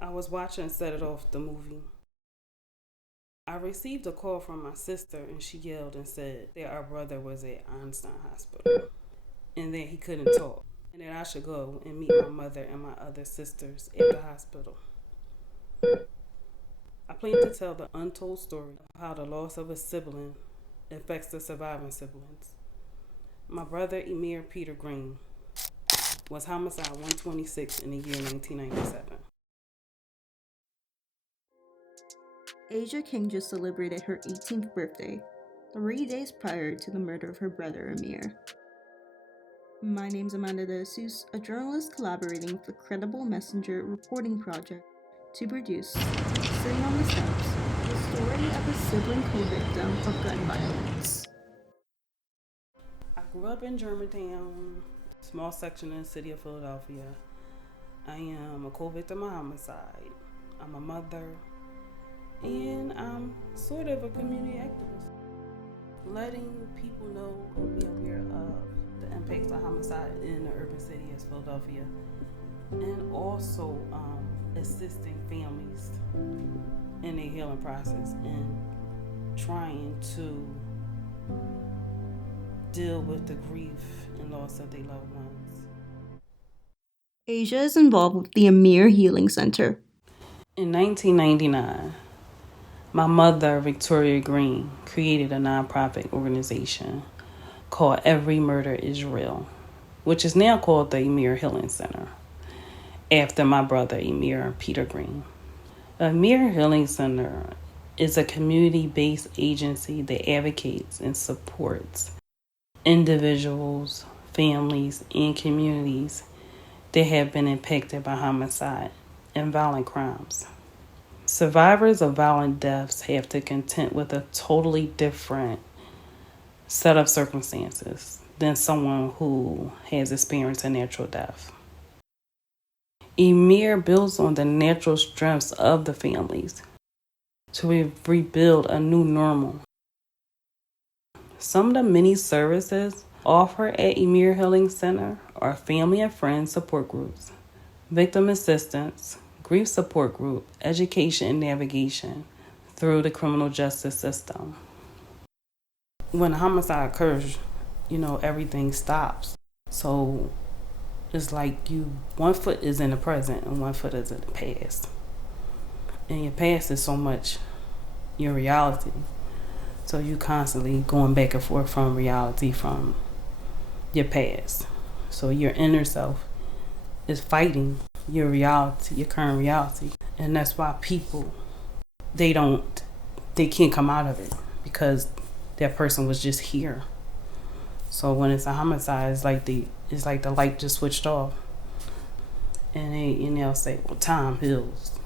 I was watching Set It Off, the movie. I received a call from my sister and she yelled and said that our brother was at Einstein Hospital and that he couldn't talk and that I should go and meet my mother and my other sisters at the hospital. I plan to tell the untold story of how the loss of a sibling affects the surviving siblings. My brother Emir Peter Greene was homicide 126 in the year 1997. Asia King just celebrated her 18th birthday, 3 days prior to the murder of her brother Amir. My name's Amanda DeJesus, a journalist collaborating with the Credible Messenger reporting project to produce Sitting on the Steps, the story of a sibling co-victim of gun violence. I grew up in Germantown, small section in the city of Philadelphia. I am a co-victim of homicide. I'm a mother, and I'm sort of a community activist. Letting people know and be aware of the impacts of homicide in the urban city as Philadelphia, and also assisting families in their healing process and trying to deal with the grief and loss of their loved ones. Asia is involved with the Emir Healing Center. In 1999, my mother, Victoria Green, created a nonprofit organization called Every Murder is Real, which is now called the Emir Healing Center, after my brother Emir Peter Greene. Emir Healing Center is a community-based agency that advocates and supports individuals, families, and communities that have been impacted by homicide and violent crimes. Survivors of violent deaths have to contend with a totally different set of circumstances than someone who has experienced a natural death. Emir builds on the natural strengths of the families to rebuild a new normal. Some of the many services offered at Emir Healing Center are family and friends support groups, victim assistance, grief support group, education and navigation through the criminal justice system. When a homicide occurs, everything stops. So it's like one foot is in the present and one foot is in the past. And your past is so much your reality. So you constantly going back and forth from reality from your past. So your inner self is fighting your reality, your current reality. And that's why people, they can't come out of it because that person was just here. So when it's a homicide, it's like the light just switched off. And they'll say, well, time heals.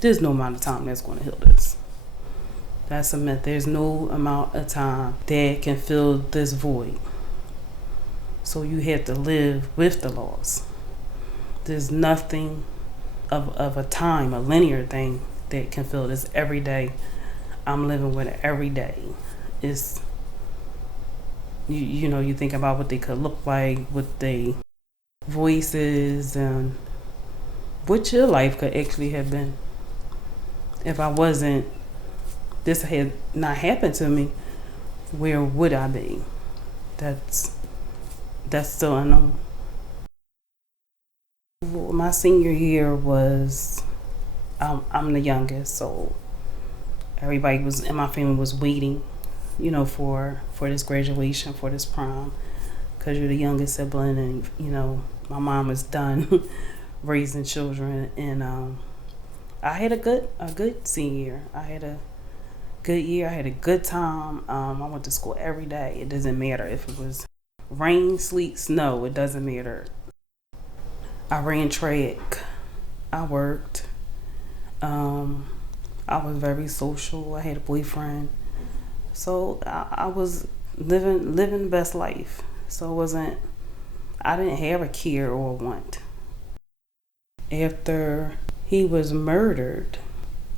There's no amount of time that's going to heal this. That's a myth. There's no amount of time that can fill this void. So you have to live with the loss. There's nothing of a time, a linear thing that can fill this every day. I'm living with it every day. It's, you think about what they could look like, what they voices, and what your life could actually have been. If this had not happened to me, where would I be? That's still unknown. My senior year was, I'm the youngest, so everybody was in my family was waiting, for this graduation, for this prom, because you're the youngest sibling, and my mom was done raising children, and I had a good senior year. I had a good year. I had a good time. I went to school every day. It doesn't matter if it was rain, sleet, snow. It doesn't matter. I ran track. I worked. I was very social. I had a boyfriend. So I was living the best life. So I didn't have a care or a want. After he was murdered,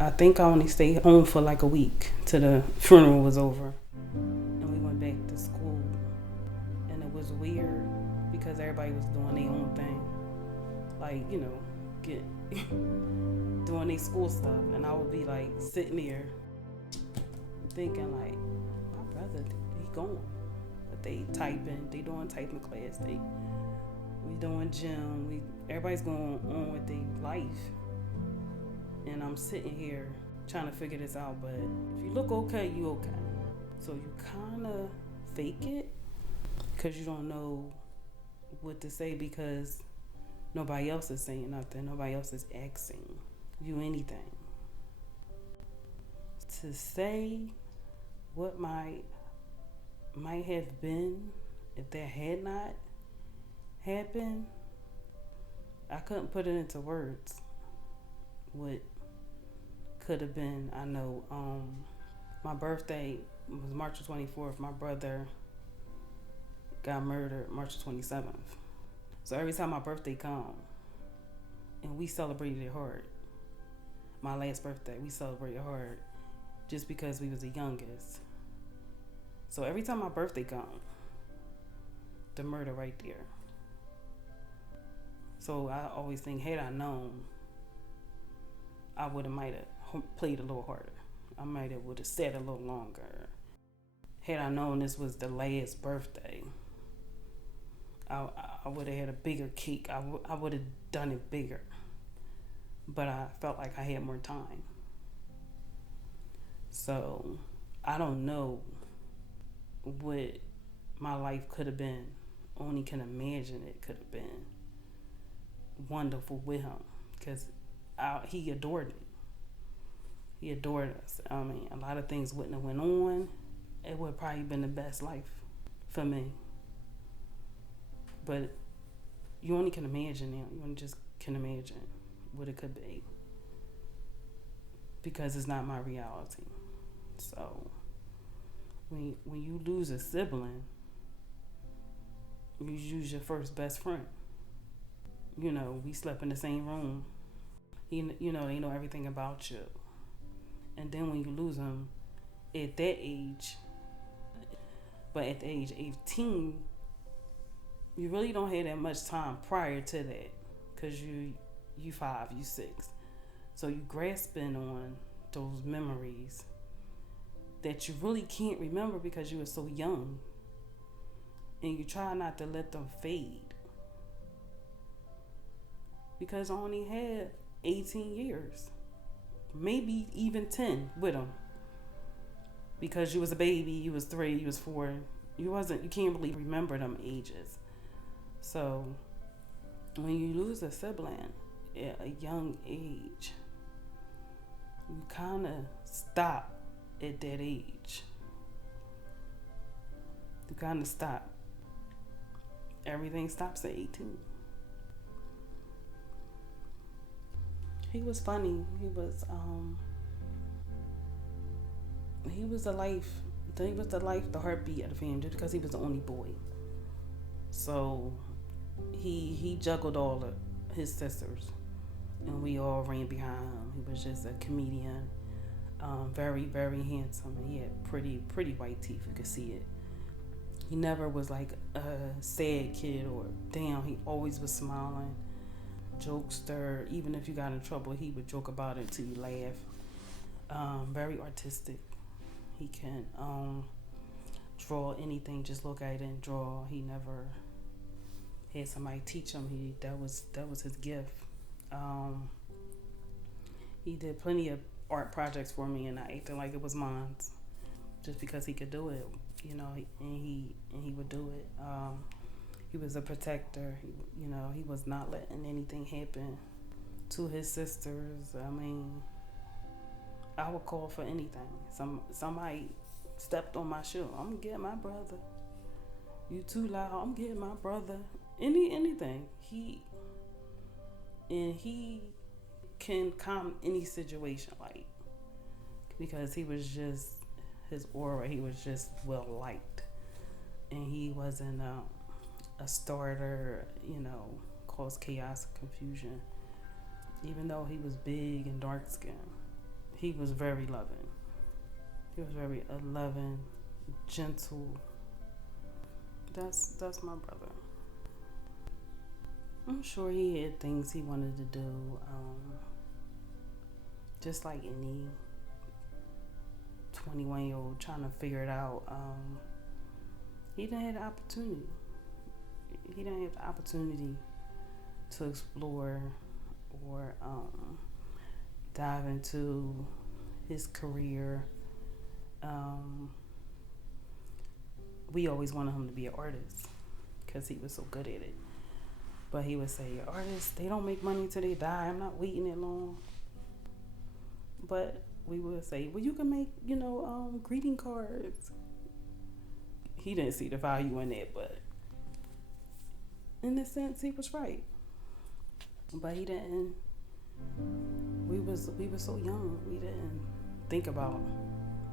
I think I only stayed home for like a week till the funeral was over. And we went back to school. And it was weird because everybody was doing their own thing. Like, get doing their school stuff, and I would be like sitting there thinking like, my brother, he gone. But they typing, they doing typing class, we doing gym, everybody's going on with their life. And I'm sitting here trying to figure this out, but if you look okay, you okay. So you kind of fake it because you don't know what to say because nobody else is saying nothing. Nobody else is asking you anything. To say what might have been if that had not happened, I couldn't put it into words. What could have been, I know. My birthday was March 24th. My brother got murdered March 27th. So every time my birthday come, and we celebrated it hard. My last birthday, we celebrated hard just because we was the youngest. So every time my birthday come, the murder right there. So I always think, had I known, I might have played a little harder. I might have would have said a little longer. Had I known this was the last birthday, I would have had a bigger cake. I would have done it bigger. But I felt like I had more time. So I don't know what my life could have been. Only can imagine it could have been wonderful with him because he adored me. He adored us. I mean, a lot of things wouldn't have went on. It would have probably been the best life for me. But you only can imagine now. You only just can imagine what it could be because it's not my reality. So when you lose a sibling, you lose your first best friend. You know, we slept in the same room. They know everything about you. And then when you lose them at that age, but at the age 18, you really don't have that much time prior to that because you 5, you 6. So you grasping on those memories that you really can't remember because you were so young. And you try not to let them fade. Because I only had 18 years. Maybe even 10 with them. Because you was a baby, you was 3, you was 4. You can't really remember them ages. So when you lose a sibling at a young age, you kind of stop at that age. You kind of stop. Everything stops at 18. He was funny. He was the life. He was the heartbeat of the family just because he was the only boy. So he juggled all of his sisters, and we all ran behind him. He was just a comedian, very, very handsome, and he had pretty white teeth. You could see it. He never was like a sad kid or down. He always was smiling, jokester. Even if you got in trouble, he would joke about it till you laugh. Very artistic. He can draw anything. Just look at it and draw. He never had somebody teach him. That was his gift. He did plenty of art projects for me, and I acted like it was mine, just because he could do it. And he would do it. He was a protector. He was not letting anything happen to his sisters. I mean, I would call for anything. Somebody stepped on my shoe. I'm gonna get my brother. You too loud. I'm getting my brother. Anything. He can calm any situation, like, because he was just his aura. He was just well liked, and he wasn't a starter. Cause chaos and confusion. Even though he was big and dark skinned, he was very loving. He was very loving, gentle. That's my brother. I'm sure he had things he wanted to do. just like any 21-year-old trying to figure it out, he didn't have the opportunity. He didn't have the opportunity to explore or dive into his career. We always wanted him to be an artist because he was so good at it. But he would say, artists, they don't make money till they die. I'm not waiting that long. But we would say, well, you can make, greeting cards. He didn't see the value in it, but in a sense, he was right. But he didn't. We were so young. We didn't think about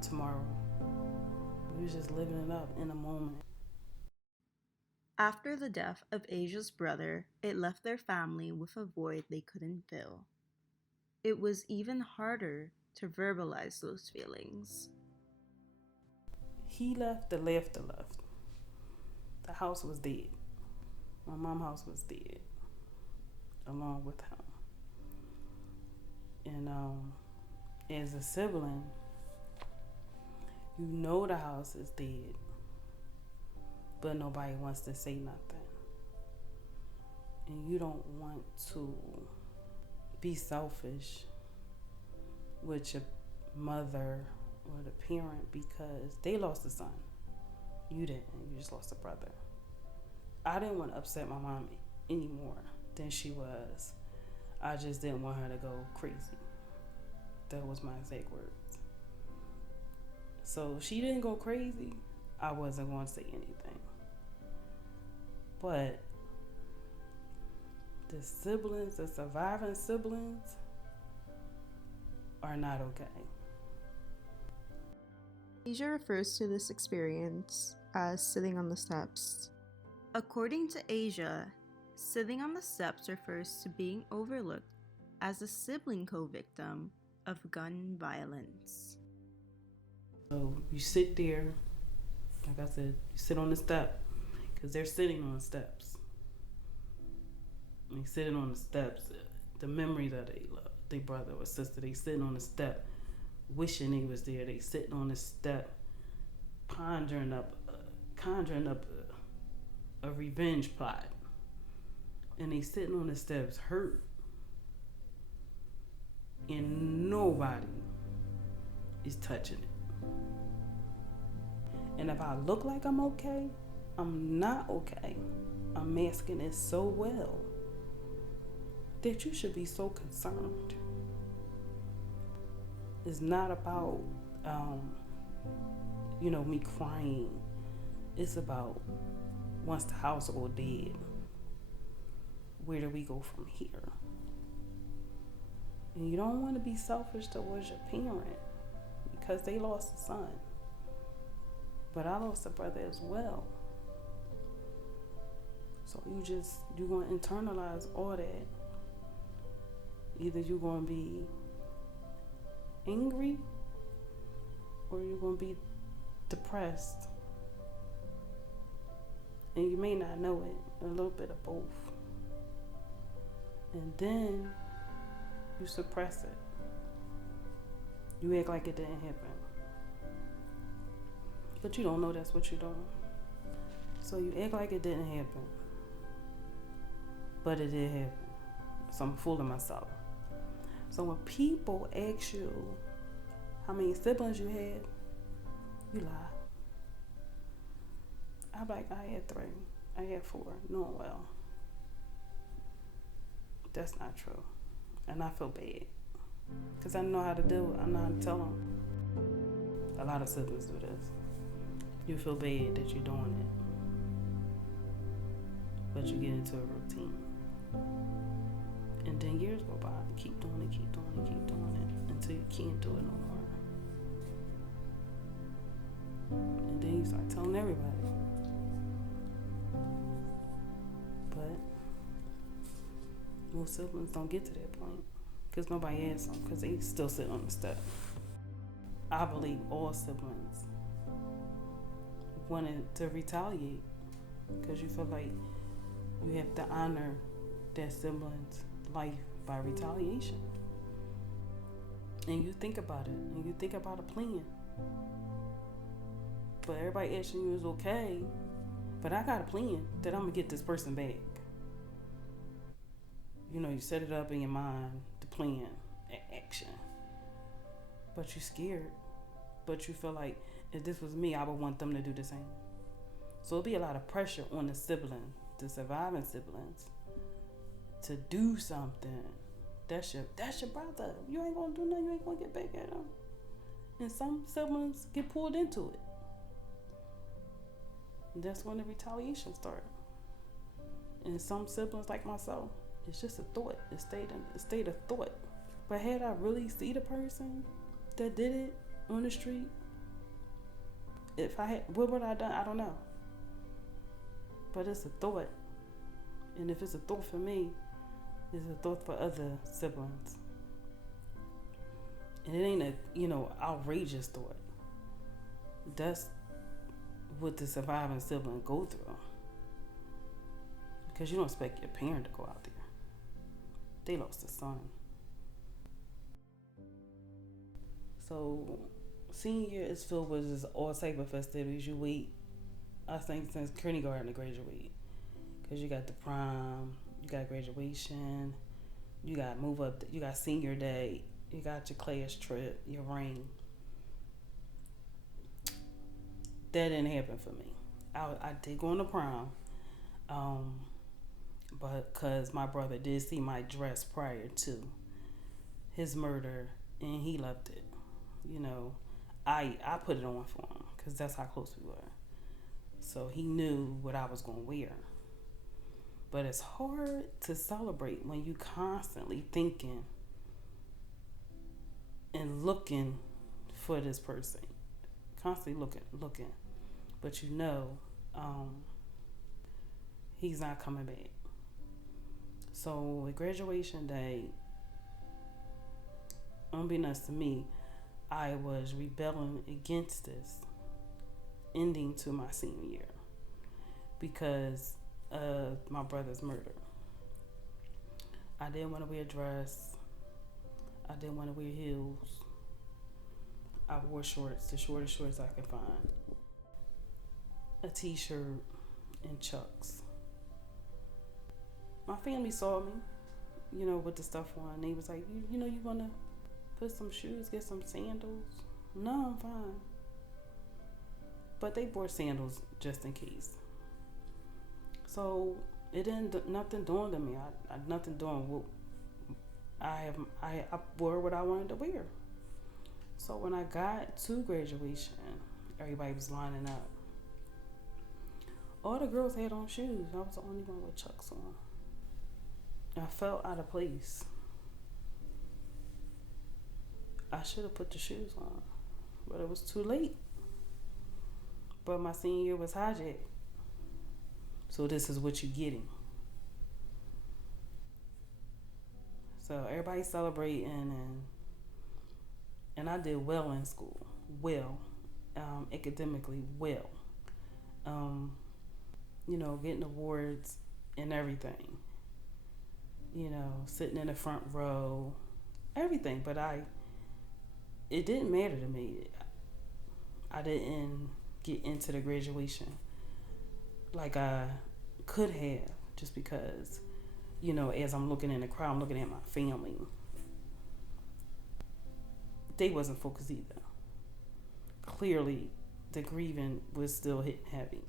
tomorrow. We was just living it up in the moment. After the death of Asia's brother, it left their family with a void they couldn't fill. It was even harder to verbalize those feelings. He left, the laughter left. The house was dead. My mom's house was dead, along with him. And as a sibling, you know the house is dead, but nobody wants to say nothing. And you don't want to be selfish with your mother or the parent because they lost a son. You didn't. You just lost a brother. I didn't want to upset my mom any more than she was. I just didn't want her to go crazy. That was my exact words. So she didn't go crazy. I wasn't going to say anything. But the siblings, the surviving siblings, are not okay. Asia refers to this experience as sitting on the steps. According to Asia, sitting on the steps refers to being overlooked as a sibling co-victim of gun violence. So you sit there, like I said, you sit on the step because they're sitting on the steps. They sitting on the steps. The memory that they brother or sister, they sitting on the step, wishing they was there. They sitting on the step, conjuring up a revenge plot, and they sitting on the steps, hurt, and nobody is touching it. And if I look like I'm okay, I'm not okay. I'm masking it so well that you should be so concerned. It's not about, me crying. It's about once the household dead, where do we go from here? And you don't want to be selfish towards your parent because they lost a son. But I lost a brother as well. So you're going to internalize all that. Either you're going to be angry or you're going to be depressed. And you may not know it, a little bit of both. And then you suppress it. You act like it didn't happen. But you don't know that's what you're doing. So you act like it didn't happen. But it did happen. So I'm fooling myself. So when people ask you how many siblings you had, you lie. I'm like, I had 3. I had 4. Knowing well. That's not true. And I feel bad. Because I know how to do it. I know how to tell them. A lot of siblings do this. You feel bad that you're doing it. But you get into a routine. And then years go by. Keep doing it, keep doing it, keep doing it. Until you can't do it no more. And then you start telling everybody. But most siblings don't get to that point. Because nobody asks them. Because they still sit on the step. I believe all siblings wanted to retaliate. Because you feel like you have to honor that sibling's life by retaliation. And you think about it, and you think about a plan. But everybody asking you is okay. But I got a plan that I'm gonna get this person back. You know, you set it up in your mind, the plan, action. But you're scared. But you feel like if this was me, I would want them to do the same. So it'll be a lot of pressure on the sibling, the surviving siblings, to do something. That's your brother. You ain't gonna do nothing. You ain't gonna get back at him. And some siblings get pulled into it. And that's when the retaliation starts. And some siblings, like myself, it's just a thought. It stayed in a state of thought. But had I really see the person that did it on the street, if I had, what would I done? I don't know. But it's a thought. And if it's a thought for me, it's a thought for other siblings. And it ain't a, outrageous thought. That's what the surviving sibling go through. Because you don't expect your parent to go out there. They lost a son. So senior year is filled with just all type of festivities. You wait, I think, since kindergarten to graduate. Because you got the prom, you got graduation, you got move up, you got senior day, you got your class trip, your ring. That didn't happen for me. I did go on the prom, but because my brother did see my dress prior to his murder, and he loved it. I put it on for him because that's how close we were. So he knew what I was going to wear. But it's hard to celebrate when you constantly thinking and looking for this person. Constantly looking. But he's not coming back. So at graduation day, unbeknownst to me, I was rebelling against this ending to my senior year because of my brother's murder. I didn't want to wear a dress. I didn't want to wear heels. I wore shorts, the shortest shorts I could find. A t-shirt and Chucks. My family saw me, with the stuff on. They was like, you want to put some shoes, get some sandals? No, I'm fine. But they bought sandals just in case. So it didn't, nothing dawned on me. I nothing dawned. What I wore what I wanted to wear. So when I got to graduation, everybody was lining up. All the girls had on shoes. I was the only one with Chucks on. I felt out of place. I should have put the shoes on, but it was too late. But my senior year was hijacked. So this is what you're getting. So everybody's celebrating, and I did well in school. Academically well. Getting awards and everything. Sitting in the front row, everything. But it didn't matter to me. I didn't get into the graduation like I could have, just because, as I'm looking in the crowd, I'm looking at my family. They wasn't focused either. Clearly, the grieving was still hitting heavy.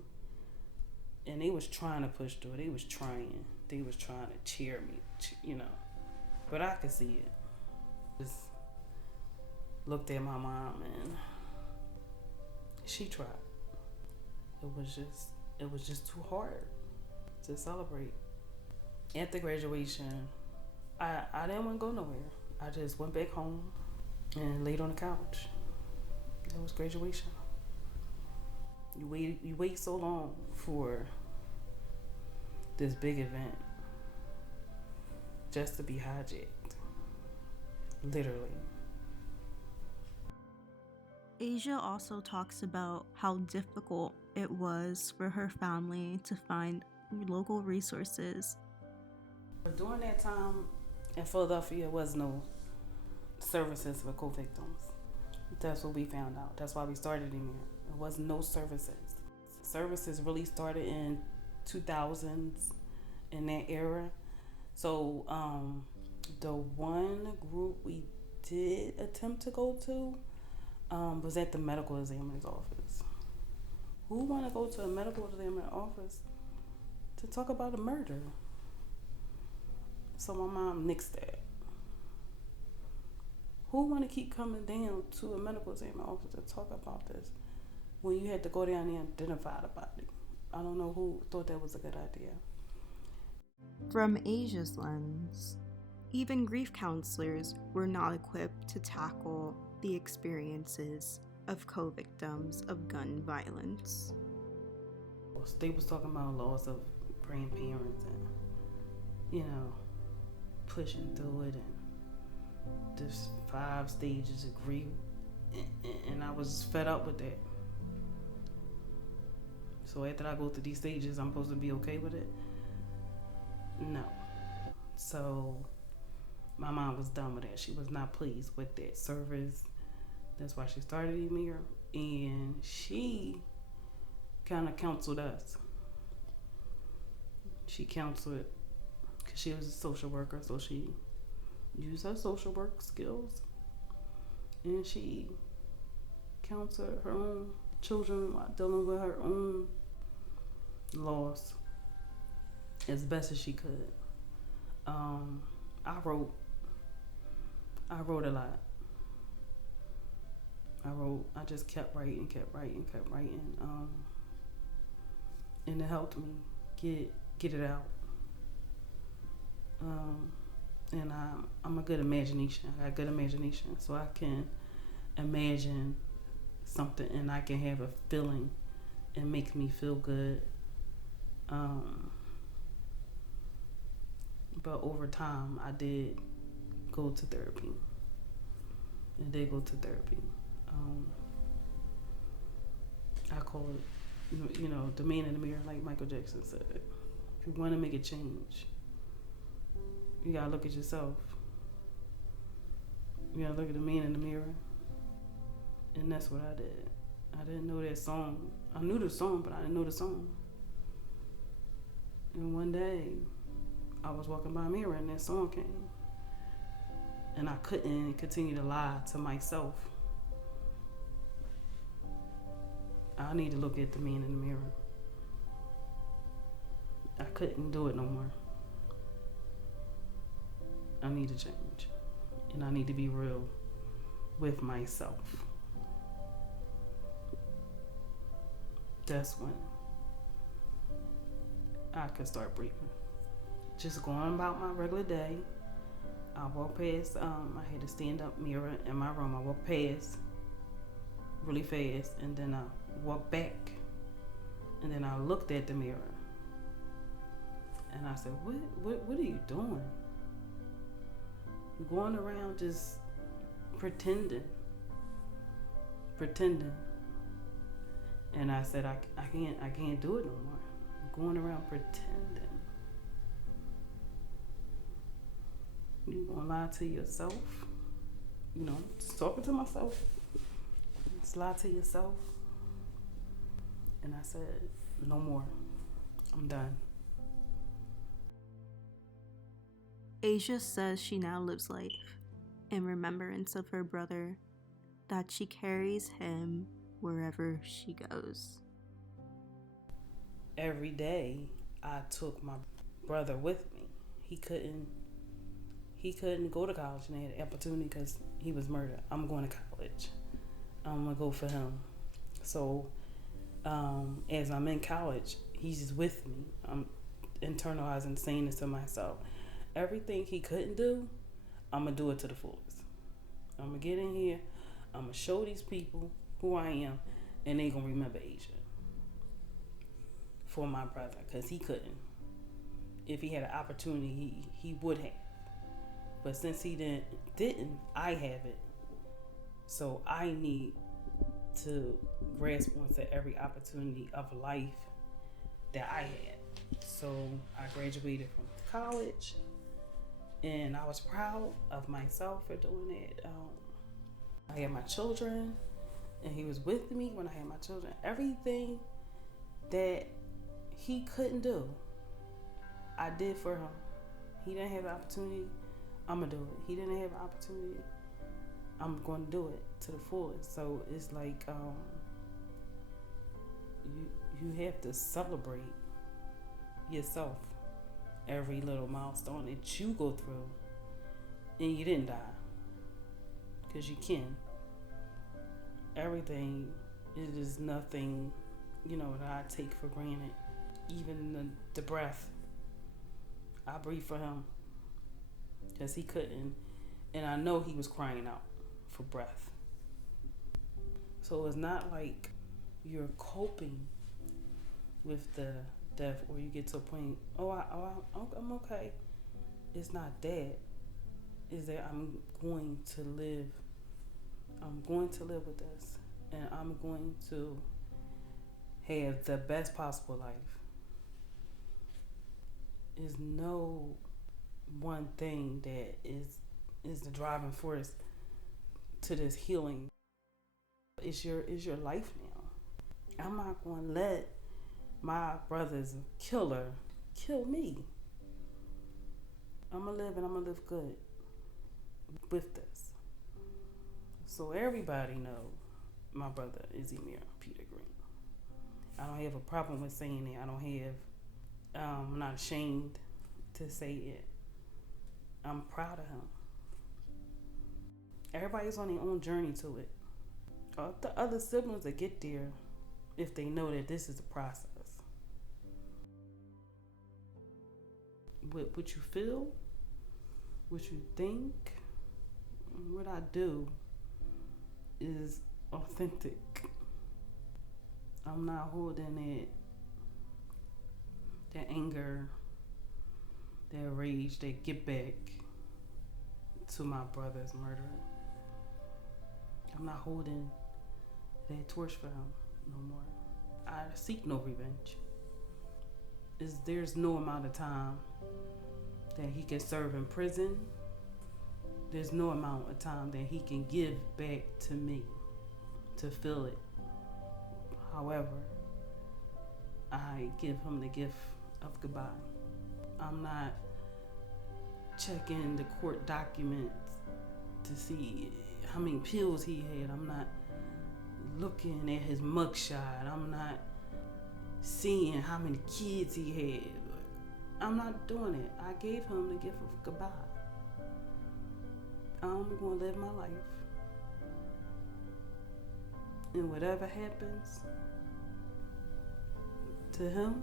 And they was trying to push through it. They was trying to cheer me, But I could see it. Just looked at my mom and she tried. It was just too hard to celebrate. At the graduation, I didn't want to go nowhere. I just went back home and laid on the couch. That was graduation. You wait so long for this big event just to be hijacked. Literally. Asia also talks about how difficult it was for her family to find local resources. During that time in Philadelphia, was no services for co-victims. That's what we found out. That's why we started in here. There was no services. Services really started in 2000s, in that era. So the one group we did attempt to go to was at the medical examiner's office. Who want to go to a medical examiner's office to talk about a murder? So my mom nixed that. Who want to keep coming down to a medical examiner's office to talk about this when you had to go down there and identify the body? I don't know who thought that was a good idea. From Asia's lens, even grief counselors were not equipped to tackle the experiences of co-victims of gun violence. They was talking about loss of grandparents and, pushing through it, and there's 5 stages of grief, and I was fed up with that. So after I go through these stages, I'm supposed to be okay with it? No. So my mom was done with that. She was not pleased with that service. That's why she started Emir, and she kind of counseled us. She counseled because she was a social worker, so she used her social work skills, and she counseled her own children while dealing with her own loss as best as she could. I wrote a lot. I just kept writing, and it helped me get it out. And I'm a good imagination. I got good imagination, so I can imagine something, and I can have a feeling and make me feel good. But over time, I did go to therapy. I call it, the man in the mirror, like Michael Jackson said. If you want to make a change, you gotta look at yourself. You gotta look at the man in the mirror. And that's what I did. I didn't know that song. I knew the song, but I didn't know the song. And one day, I was walking by a mirror and that song came. And I couldn't continue to lie to myself. I need to look at the man in the mirror. I couldn't do it no more. I need to change. And I need to be real with myself. That's when I could start breathing. Just going about my regular day. I walked past, I had a stand-up mirror in my room. I walked past really fast, and then I walked back, and then I looked at the mirror, and I said, what are you doing? You're going around just pretending. And I said, I can't do it no more. I'm going around pretending. You gonna lie to yourself? Just talking to myself. Just lie to yourself. And I said, no more. I'm done. Asia says she now lives life in remembrance of her brother, that she carries him wherever she goes. Every day I took my brother with me. He couldn't go to college, and he had the opportunity because he was murdered. I'm going to college. I'm gonna go for him. So as I'm in college, he's just with me. I'm internalizing, saying this to myself. Everything he couldn't do, I'm gonna do it to the fullest. I'm gonna get in here. I'm gonna show these people who I am, and they gonna remember Asia for my brother, because he couldn't. If he had an opportunity, he would have. But since he didn't, I have it. So I need to grasp onto every opportunity of life that I had. So I graduated from college, And I was proud of myself for doing it. I had my children, and he was with me when I had my children. Everything that he couldn't do, I did for him. He didn't have the opportunity, I'm gonna do it. He didn't have the opportunity, I'm going to do it to the fullest. So it's like you have to celebrate yourself, every little milestone that you go through, and you didn't die, because you can. Everything is nothing, that I take for granted. Even the breath, I breathe for him, because he couldn't, and I know he was crying out for breath. So it's not like you're coping with the death, or you get to a point, I'm okay. It's not that. Is that I'm going to live with this, and I'm going to have the best possible life. There's no one thing that is the driving force to this healing. It's your life now. I'm not going to let my brother's killer kill me. I'm going to live, and I'm going to live good with this. So everybody know my brother is Emir Peter Greene. I don't have a problem with saying it. I'm not ashamed to say it. I'm proud of him. Everybody's on their own journey to it. The other siblings that get there, if they know that this is a process. What you feel, what you think, what I do is authentic. I'm not holding that anger, that rage, that get back to my brother's murderer. I'm not holding that torch for him no more. I seek no revenge. There's no amount of time that he can serve in prison. There's no amount of time that he can give back to me to feel it. However, I give him the gift of goodbye. I'm not checking the court documents to see how many pills he had. I'm not looking at his mugshot. I'm not seeing how many kids he had. I'm not doing it. I gave him the gift of goodbye. I'm going to live my life. And whatever happens to him,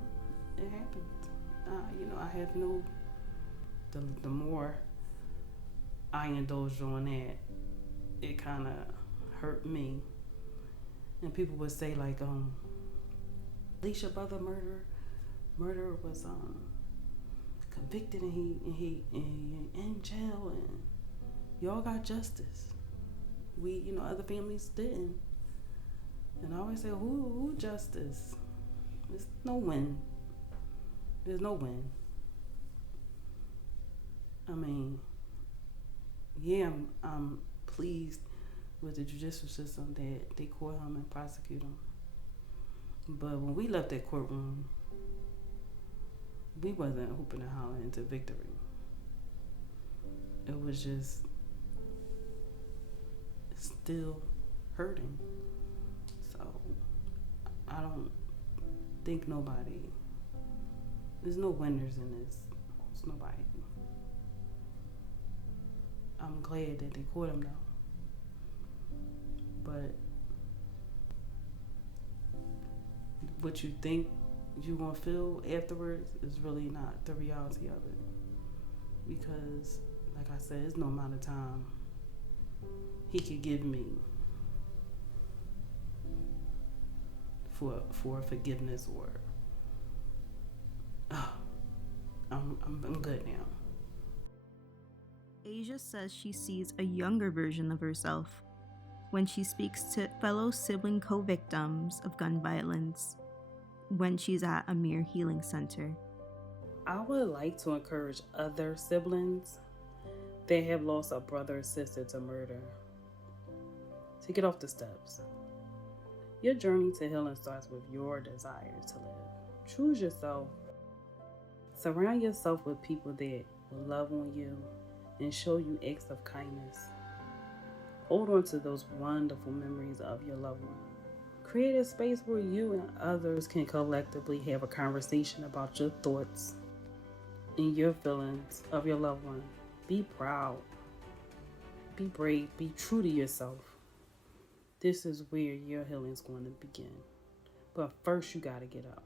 it happens. I have no, the more I indulged on that, it kind of hurt me. And people would say like, at least your brother murderer was convicted, and he in jail, and y'all got justice. We, other families didn't. And I always say, who justice? There's no win. There's no win. I mean, yeah, I'm pleased with the judicial system that they caught him and prosecute him. But when we left that courtroom, we wasn't hooping and hollering into victory. It was just still hurting. So I don't think there's no winners in this. There's nobody. I'm glad that they caught him now. But what you think you're going to feel afterwards is really not the reality of it. Because, like I said, there's no amount of time he could give me for forgiveness, or I'm good now. Asia says she sees a younger version of herself when she speaks to fellow sibling co-victims of gun violence when she's at Emir Healing Center. I would like to encourage other siblings that have lost a brother or sister to murder. To get off the steps. Your journey to healing starts with your desire to live. Choose yourself. Surround yourself with people that will love on you and show you acts of kindness. Hold on to those wonderful memories of your loved one. Create a space where you and others can collectively have a conversation about your thoughts and your feelings of your loved one. Be proud. Be brave. Be true to yourself. This is where your healing is going to begin. But first, you got to get up.